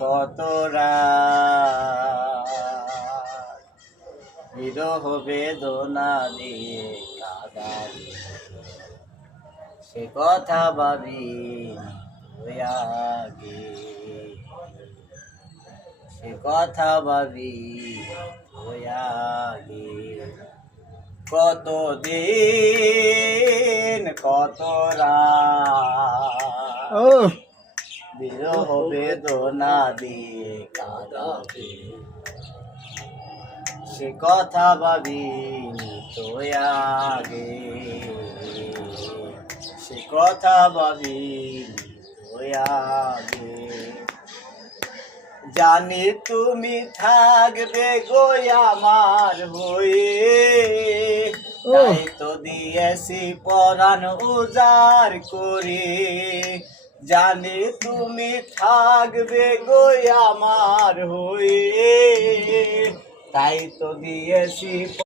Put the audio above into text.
কত রাত বিরহ বেদনা দিয়ে কাদারি, সে কথা ভাবি আগে, সে কথা ভাবি আগে। কতদিন কত রাত বিরহ বেদনা দিয়ে কাঁদাবে, সে কথা ভাবি তো আগে, সে কথা ভাবি তো আগে। জানি তুমি থাকবে গো আমার হয়ে, তাই তো দিয়েছি পরাণ উজাড় করে। জানি তুমি থাকবে গো আমার হয়ে, তাই তো দিয়েছি